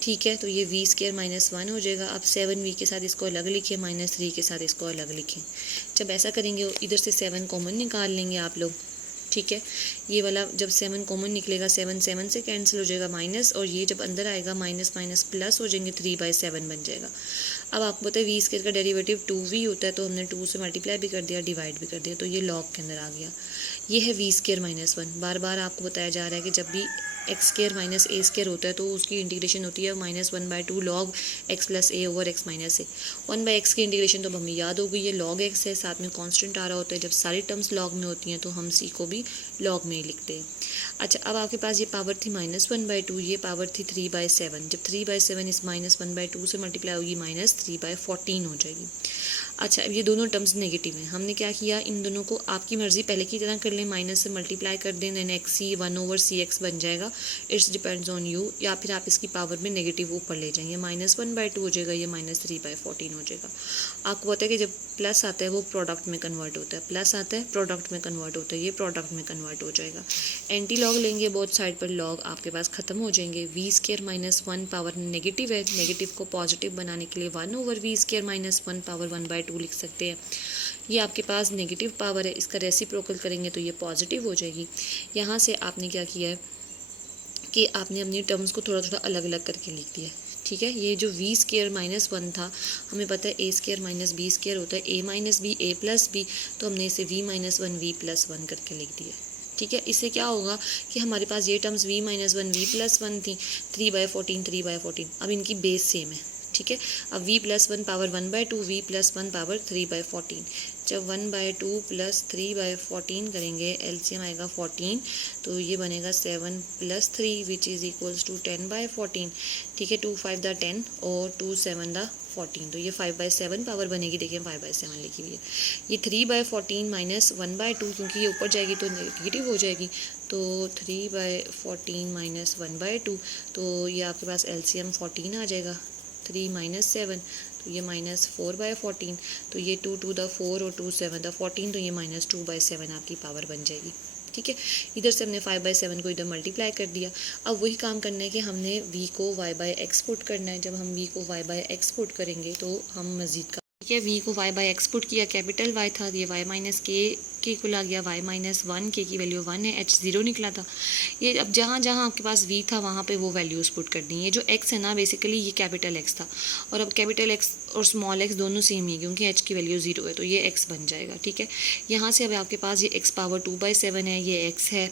ठीक है, तो ये v स्क्वायर -1 हो जाएगा। अब 7v के साथ इसको अलग लिखें, -3 के साथ इसको अलग लिखें। जब ऐसा करेंगे इधर से 7 कॉमन निकाल लेंगे आप लोग। ठीक है, ये वाला जब 7 कॉमन निकलेगा 7 7 से कैंसिल हो जाएगा माइनस, और ये जब अंदर आएगा माइनस माइनस प्लस हो जाएंगे, 3/7 बन जाएगा। अब आपको पता है v स्क्वायर का डेरिवेटिव 2v होता है, तो हमने 2 से मल्टीप्लाई भी कर दिया, डिवाइड भी कर दिया, तो ये लॉग के अंदर आ गया। ये है v स्क्वायर -1। बार बार आपको बताया जा रहा है कि जब भी x स्क्वायर - a स्क्वायर होता है तो उसकी इंटीग्रेशन होती है -1/2 log x + a over x - a। 1/x की इंटीग्रेशन तो हमें याद हो गई, ये log x है, साथ में कांस्टेंट आ रहा होता है। जब सारी टर्म्स log में होती हैं तो हम c को भी log में ही लिखते हैं। अच्छा, अब आपके पास ये पावर थी -1/2, ये पावर थी 3/7। जब 3/7 इस -1/2 से मल्टीप्लाई होगी -3/14 हो जाएगी। अच्छा, अब ये दोनों टर्म्स नेगेटिव हैं। हमने क्या किया, इन दोनों को आपकी मर्जी पहले की तरह कर लें, माइनस से मल्टीप्लाई कर दें, देन xc 1/cx बन जाएगा। It's depends on you. या फिर आप इसकी पावर में नेगेटिव ऊपर ले जाएंगे, -1/2 हो जाएगा, ये -3/14 हो जाएगा। आपको पता है कि जब प्लस आता है वो प्रोडक्ट में कन्वर्ट होता है, प्लस आता है प्रोडक्ट में कन्वर्ट होता है, ये प्रोडक्ट में कन्वर्ट हो जाएगा। एंटी लॉग लेंगे, बोथ साइड पर लॉग आपके पास खत्म हो जाएंगे। v स्क्वायर -1 पावर नेगेटिव है, नेगेटिव को पॉजिटिव बनाने के लिए 1/v स्क्वायर -1 पावर 1/2 लिख सकते हैं। ये आपके पास नेगेटिव पावर है, इसका रेसिप्रोकल करेंगे तो ये पॉजिटिव हो जाएगी। यहाँ से आपने क्या किया है कि आपने अपनी टर्म्स को थोड़ा थोड़ा अलग अलग करके लिख दिया। ठीक है, ये जो v स्क्वायर -1 था, हमें पता है a स्क्वायर - b स्क्वायर होता है, a - b a + b, तो हमने इसे v - 1 v + 1 करके लिख दिया। ठीक है, इससे क्या होगा कि हमारे पास ये टर्म्स v - 1 v + 1 थी, 3/14 3/14, अब इनकी बेस सेम है। ठीक है, अब v + 1 पावर 1/2, v + 1 पावर 3/14। जब 1/2 + 3/14 करेंगे, एलसीएम आएगा 14, तो ये बनेगा 7 + 3 विच इज़ इक्वल्स टू 10/14। ठीक है, 2 5 = 10 और 2 7 = 14, तो ये 5/7 पावर बनेगी। देखिए 5/7 लिखी हुई है। ये 3/14 - 1/2, क्योंकि ये ऊपर जाएगी तो नेगेटिव हो जाएगी, तो 3/14 - 1/2, तो ये आपके पास एलसीएम 14 आ जाएगा। 3 - 7, तो ये -4/14, तो ये 2 2 = 4 और 2 7 = 14, तो ये -2/7 आपकी पावर बन जाएगी। ठीक है, इधर से हमने 5/7 को इधर मल्टीप्लाई कर दिया। अब वही काम करना है कि हमने v को y/x पुट करना है। जब हम v को y/x पुट करेंगे तो हम मज़ीद का, ठीक है, v को y/x पुट किया, कैपिटल Y था, ये y - k को ला गया, y - 1, k की वैल्यू 1 है, h 0 निकला था। ये अब जहाँ जहाँ आपके पास v था वहाँ पे वो वैल्यूज़ पुट कर दी। ये जो x है ना, बेसिकली ये कैपिटल X था, और अब कैपिटल X और स्मॉल x दोनों सेम ही है, क्योंकि h की वैल्यू 0 है, तो ये x बन जाएगा। ठीक है, यहाँ से अब आपके पास ये x पावर 2/7 है, ये x है।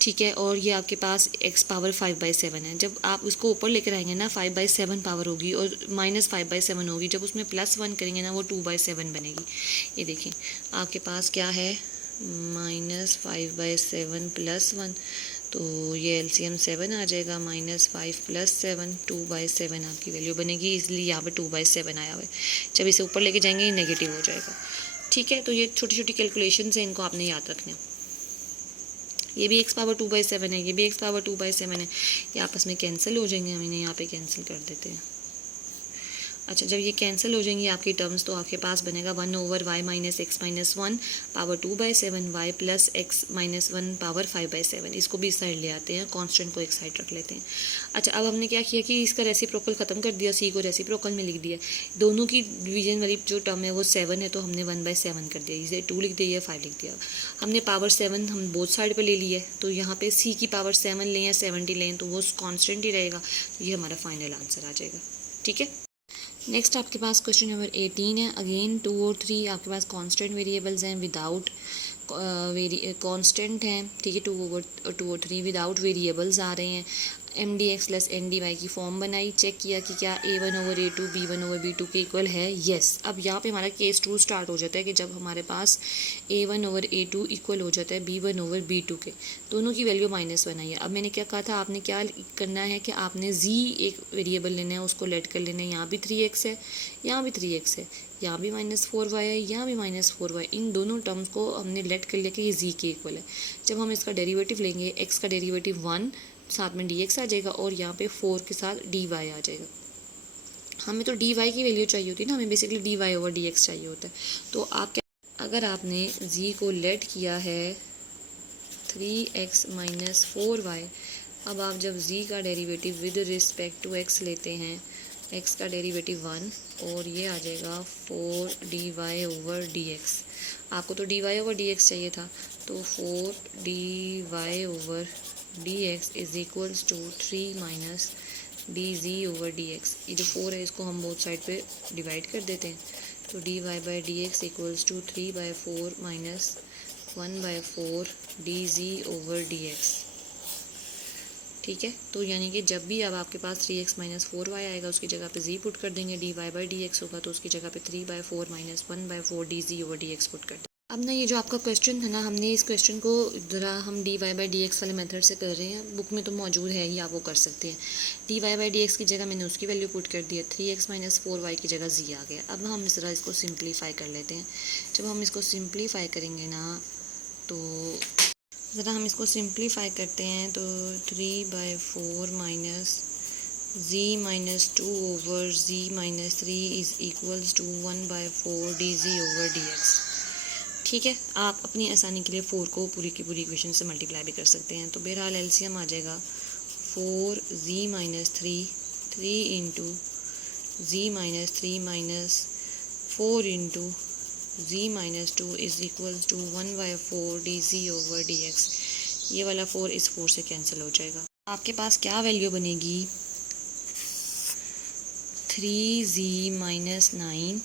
ठीक है, और ये आपके पास x पावर 5/7 है। जब आप उसको ऊपर लेकर आएंगे ना, 5/7 पावर होगी और -5/7 होगी, जब उसमें +1 करेंगे ना वो 2/7 बनेगी। ये देखें आपके पास क्या है, -5/7 + 1, तो ये एलसीएम 7 आ जाएगा, -5 + 7 2/7 आपकी वैल्यू बनेगी, इसलिए यहाँ पे 2/7 आया हुआ है। जब इसे ऊपर लेके जाएंगे ये नेगेटिव हो जाएगा। ठीक है, तो ये छोटी छोटी कैलकुलेशंस हैं, इनको आपने याद रखना है। ये भी x पावर 2/7 है, ये भी x पावर 2/7 है, ये आपस में कैंसिल हो जाएंगे, हम इन्हें यहाँ पे कैंसिल कर देते हैं। अच्छा, जब ये कैंसिल हो जाएंगी आपकी टर्म्स, तो आपके पास बनेगा 1/y - x - 1 power 2/7, y + x - 1 power 5/7। इसको भी इस साइड ले आते हैं, कांस्टेंट को एक साइड रख लेते हैं। अच्छा, अब हमने क्या किया कि इसका रेसिप्रोकल ख़त्म कर दिया, c को रेसिप्रोकल में लिख दिया। दोनों की डिवीजन वाली जो टर्म है वो 7 है, तो हमने 1/7 कर दिया, इसे 2 लिख दिया, 5 लिख दिया। हमने पावर 7 हम बोथ साइड पर ले ली है, तो यहाँ पर c की पावर 7 लें या 70 लें तो वो कॉन्स्टेंट ही रहेगा, तो ये हमारा फाइनल आंसर आ जाएगा। ठीक है, नेक्स्ट आपके पास क्वेश्चन नंबर 18 है। अगेन 2 और 3 आपके पास कांस्टेंट वेरिएबल्स हैं विदाउट कांस्टेंट हैं, ठीक है, 2 और 3 विदाउट वेरिएबल्स आ रहे हैं, m d x plus N D Y की फॉर्म बनाई, चेक किया कि क्या A1/A2 B1/B2 के इक्वल है, येस। अब यहाँ पे हमारा केस 2 स्टार्ट हो जाता है कि जब हमारे पास A1/A2 इक्वल हो जाता है B1/B2 के, दोनों की वैल्यू -1 आई है। अब मैंने क्या कहा था, आपने क्या करना है कि आपने z एक वेरिएबल लेना है, उसको लेट कर लेना है। यहाँ भी 3x है, यहाँ भी 3x है, यहाँ भी -4y है, यहाँ भी -4y, इन दोनों टर्म्स को हमने लेट कर लिया कि ये z के इक्वल है। जब हम इसका डेरिवेटिव लेंगे, x का डेरिवेटिव 1, साथ में dx आ जाएगा और यहाँ पे 4 के साथ dy आ जाएगा। हमें तो dy की वैल्यू चाहिए होती है ना, हमें बेसिकली dy/dx चाहिए होता है। तो आप क्या, अगर आपने z को लेट किया है 3x - 4y, अब आप जब z का derivative with respect to x लेते हैं, x का डेरिवेटिव 1 और ये आ जाएगा 4dy/dx। आपको तो dy/dx चाहिए था, तो 4dy/dx is equals to 3 - dz/dx। ये जो 4 है इसको हम बोथ साइड पे डिवाइड कर देते हैं, तो dy/dx इक्वल्स टू 3/4 - 1/4 dz/dx। ठीक है, तो यानी कि जब भी अब आपके पास 3x - 4y आएगा, उसकी जगह पे z पुट कर देंगे, dy/dx होगा तो उसकी जगह पे 3/4 - 1/4 dz/dx पुट कर देंगे। अब ना ये जो आपका क्वेश्चन था ना, हमने इस क्वेश्चन को ज़रा हम dy/dx वाले मेथड से कर रहे हैं, बुक में तो मौजूद है ही, आप वो कर सकते हैं। dy/dx की जगह मैंने उसकी वैल्यू पुट कर दी है, 3x - 4y की जगह z आ गया। अब हम ज़रा इसको सिंप्लीफाई कर लेते हैं। जब हम इसको सिंप्लीफाई करेंगे ना, तो ज़रा हम इसको सिंप्लीफाई करते हैं, तो 3/4 - z - 2/z - 3 is equals to 1/4 dz/dx। ठीक है, आप अपनी आसानी के लिए 4 को पूरी की पूरी इक्वेशन से मल्टीप्लाई भी कर सकते हैं। तो बहरहाल एलसीएम आ जाएगा 4z - 3, 3 into z - 3 minus 4 into z - 2 is equals to 1/4 dz/dx। ये वाला 4 इस 4 से कैंसिल हो जाएगा। आपके पास क्या वैल्यू बनेगी, 3z - 9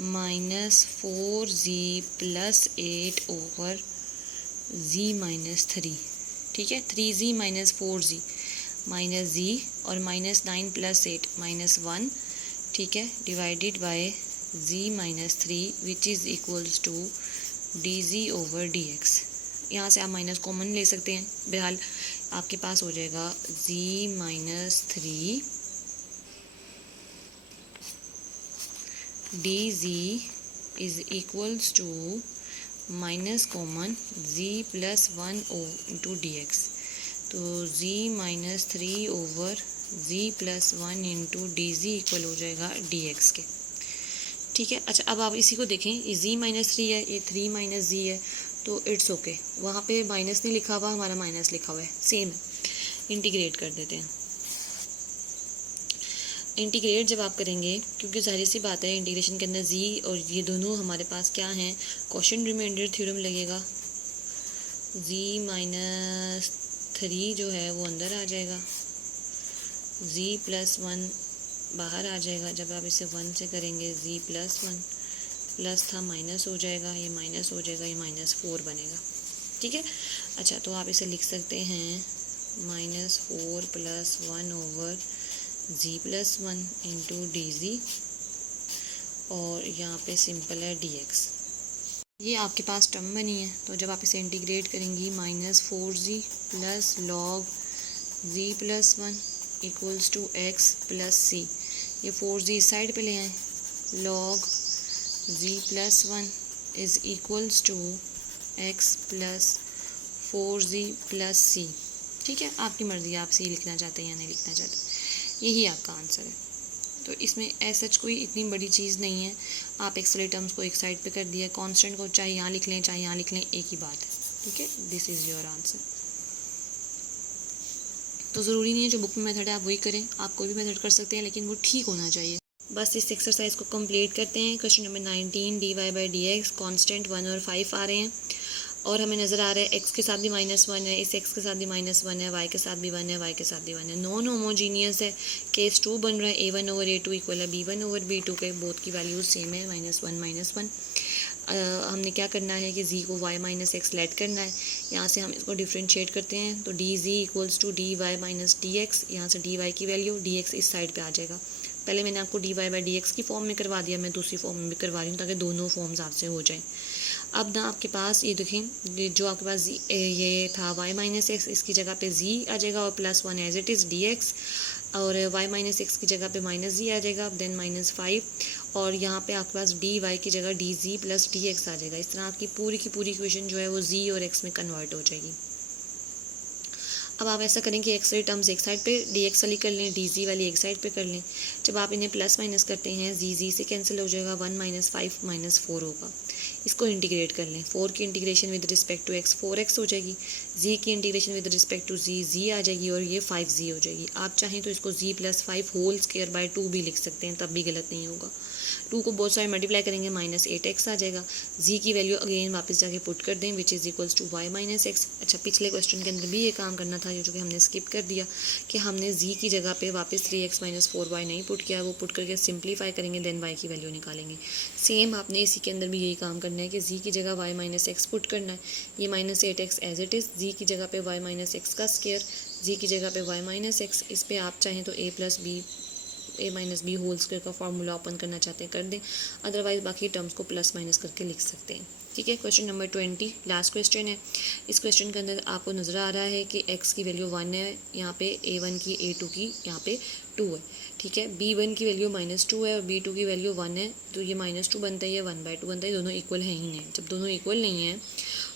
-4z + 8/z - 3। ठीक है, 3z - 4z माइनस z और -9 + 8 -1, ठीक है, divided by z - 3 which is equals to dz/dx। यहाँ से आप माइनस कॉमन ले सकते हैं। बहरहाल आपके पास हो जाएगा z - 3 dz is equals to minus common z + 1 into dx। तो z - 3/z + 1 इंटू dz इक्वल हो जाएगा dx के। ठीक है, अच्छा अब आप इसी को देखें, ये z - 3 है, ये 3 - z है, तो इट्स ओके, वहाँ पे माइनस नहीं लिखा हुआ, हमारा माइनस लिखा हुआ है, सेम है। इंटीग्रेट कर देते हैं। इंटीग्रेट जब आप करेंगे, क्योंकि जाहिर सी बात है इंटीग्रेशन के अंदर z और ये दोनों हमारे पास क्या हैं, क्वोशिएंट रिमाइंडर थ्योरम लगेगा। z - 3 जो है वो अंदर आ जाएगा, z + 1 बाहर आ जाएगा। जब आप इसे 1 से करेंगे, z + 1 प्लस था माइनस हो जाएगा, ये माइनस हो जाएगा, ये -4 बनेगा। ठीक है, अच्छा तो आप इसे लिख सकते हैं -4 + 1/z + 1 इंटू dz, और यहाँ पे सिंपल है dx। ये आपके पास टर्म बनी है, तो जब आप इसे इंटीग्रेट करेंगी, -4z + log z + 1 equals to x + c। ये 4z इस साइड पे ले आए, log z + 1 is equals to x + 4z + c। ठीक है, आपकी मर्ज़ी, आप सी लिखना चाहते हैं या नहीं लिखना चाहते, यही आपका आंसर है। तो इसमें ऐसा कोई इतनी बड़ी चीज़ नहीं है, आप एक्स वाले टर्म्स को एक साइड पे कर दिया, कांस्टेंट को चाहे यहाँ लिख लें चाहे यहाँ लिख लें, एक ही बात है। ठीक है, दिस इज़ योर आंसर। तो ज़रूरी नहीं है जो बुक में मेथड है आप वही करें, आप कोई भी मेथड कर सकते हैं, लेकिन वो ठीक होना चाहिए। बस इस एक्सरसाइज को कंप्लीट करते हैं। क्वेश्चन नंबर 19, dy/dx कांस्टेंट 1 और 5 आ रहे हैं, और हमें नज़र आ रहा है x के साथ भी -1 है, इस x के साथ भी -1 है, y के साथ भी 1 है, y के साथ भी 1 है। नॉन होमोजीनियस है, केस 2 बन रहा है, a1/a2 इक्वल है b1/b2 के, बोथ की वैल्यूज सेम है, -1 -1। हमने क्या करना है कि z को y माइनस एक्स लेट करना है। यहाँ से हम इसको डिफ्रेंशिएट करते हैं तो d z equals to d y minus d x, यहाँ से डी वाई की वैल्यू डी एक्स इस साइड पे आ जाएगा। पहले मैंने आपको d Y by D x की फॉर्म में करवा दिया, मैं दूसरी फॉर्म में भी करवा रही हूँ ताकि दोनों फॉर्म्स आपसे हो जाएं। अब ना आपके पास ये देखें, जो आपके पास ये था y माइनस एक्स, इसकी जगह पे z आ जाएगा और plus 1 as it is d x, और y माइनस एक्स की जगह पे माइनस z आ जाएगा, देन माइनस 5, और यहाँ पे आपके पास डी वाई की जगह D G plus D X आ जाएगा। इस तरह आपकी पूरी की पूरी इक्वेशन जो है वो z और x में कन्वर्ट हो जाएगी। अब आप ऐसा करें कि एक्स वाली टर्म्स एक साइड पे डी एक्स वाली कर लें, डी जी वाली एक साइड पे कर लें। जब आप इन्हें प्लस माइनस करते हैं जी से कैंसिल हो जाएगा, 1 माइनस 5 माइनस 4 होगा। इसको इंटीग्रेट कर लें, 4 की integration with respect to x 4x हो जाएगी, जी की integration with respect to z आ जाएगी और ये 5z हो जाएगी। आप चाहें तो इसको z plus 5 whole square by 2 भी लिख सकते हैं, तब भी गलत नहीं होगा। 2 को बहुत सारे मल्टीप्लाई करेंगे माइनस 8x आ जाएगा। z की वैल्यू अगेन वापस जाके पुट कर दें which is equals to y minus x. अच्छा, पिछले क्वेश्चन के अंदर भी ये काम करना था जो कि हमने स्किप कर दिया कि हमने z की जगह पे वापस 3x माइनस 4y नहीं पुट किया, वो पुट करके सिंप्लीफाई करेंगे देन y की वैल्यू निकालेंगे। सेम आपने इसी के अंदर भी यही काम करना है कि z की जगह y माइनस एक्स पुट करना है, ये minus 8x as it is, z की जगह पे y माइनस एक्स का स्क्वायर, z की जगह पे y माइनस एक्स, इस पर आप चाहें तो a plus b a minus b whole square का फॉर्मूला ओपन करना चाहते हैं कर दें, अदरवाइज बाकी टर्म्स को प्लस माइनस करके लिख सकते हैं। ठीक है, क्वेश्चन नंबर 20 लास्ट क्वेश्चन है। इस क्वेश्चन के अंदर आपको नज़र आ रहा है कि x की वैल्यू 1 है, यहाँ पे a1 की a2 की यहाँ पे 2 है। ठीक है, b1 की वैल्यू -2 है और b2 की वैल्यू 1 है, तो ये -2 बनता है, ये 1/2 बनता है, दोनों इक्वल है ही नहीं। जब दोनों इक्वल नहीं हैं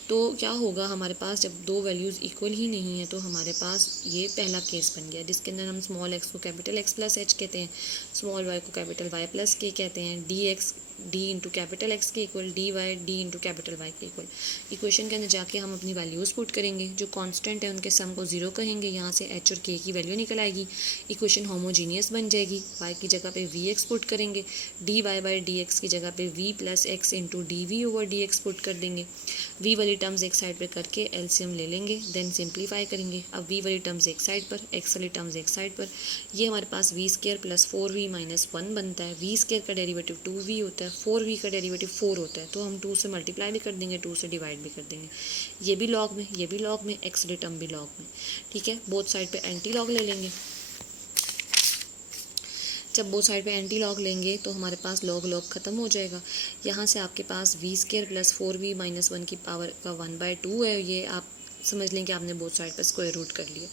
तो क्या होगा हमारे पास, जब दो वैल्यूज़ इक्वल ही नहीं है तो हमारे पास ये पहला केस बन गया जिसके अंदर हम स्मॉल x को कैपिटल X प्लस h कहते हैं, स्मॉल y को कैपिटल Y प्लस k कहते हैं, D x D into capital X के equal, D Y D into capital Y के इक्वल। इक्वेशन के अंदर जाके हम अपनी वैल्यूज़ पुट करेंगे, जो कांस्टेंट है उनके सम को 0 कहेंगे, यहाँ से h और k की वैल्यू निकल आएगी, इक्वेशन होमोजीनियस बन जाएगी। y की जगह पे वी एक्स पुट करेंगे, d Y by D x की जगह पे v plus x into d we over D x put कर देंगे, v वाली टर्म्स एक साइड पर करके एलसीएम ले लेंगे, देन सिंप्लीफाई करेंगे। अब v वाली टर्म्स एक साइड पर, x वाली टर्म्स एक साइड पर, ये हमारे पास v square plus 4v minus 1 बनता है। v स्क्वायर का डेरिवेटिव 2v होता है, 4v का डेरिवेटिव 4 होता है, तो हम 2 से मल्टीप्लाई भी कर देंगे, 2 से डिवाइड भी कर देंगे। ये भी लॉग में, ये भी लॉग में, x वाली टर्म भी लॉग में। ठीक है, बोथ साइड पे एंटी लॉग ले लेंगे। जब बोथ साइड पे एंटी लॉग लेंगे तो हमारे पास लॉग लॉग ख़त्म हो जाएगा। यहाँ से आपके पास v square plus 4v minus 1 की पावर का 1/2 है, ये आप समझ लें कि आपने बोथ साइड पर स्क्वायर रूट कर लिया।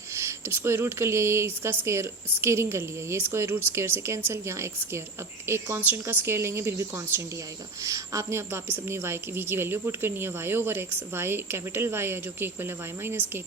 जब स्क्वायर रूट कर लिया, ये इसका स्केयरिंग कर लिया, ये स्क्वायर रूट स्क्वायर से कैंसिल, यहाँ एक्स स्क्वायर, अब एक कांस्टेंट का स्क्वायर लेंगे फिर भी कांस्टेंट ही आएगा। आपने अब वापस अपनी वी की वैल्यू पुट करनी है, y over x, y capital y है जो कि इक्वल है y माइनस के,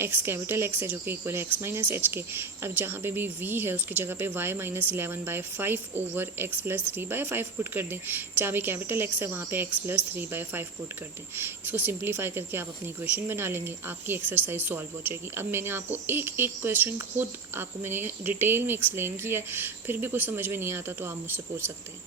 x कैपिटल x है जो कि इक्वल है x माइनस एच के। अब जहाँ पे भी v है उसकी जगह पे y minus 11/5 over x plus 3/5 put कर दें, जहाँ भी कैपिटल x है वहाँ पे x प्लस 3/5 पुट कर दें। इसको सिंप्लीफाई करके आप अपनी इक्वेशन बना लेंगे, आपकी एक्सरसाइज सॉल्व हो जाएगी। अब मैंने आपको एक एक क्वेश्चन खुद आपको मैंने डिटेल में एक्सप्लेन किया है, फिर भी कुछ समझ में नहीं आता तो आप मुझसे पूछ सकते हैं।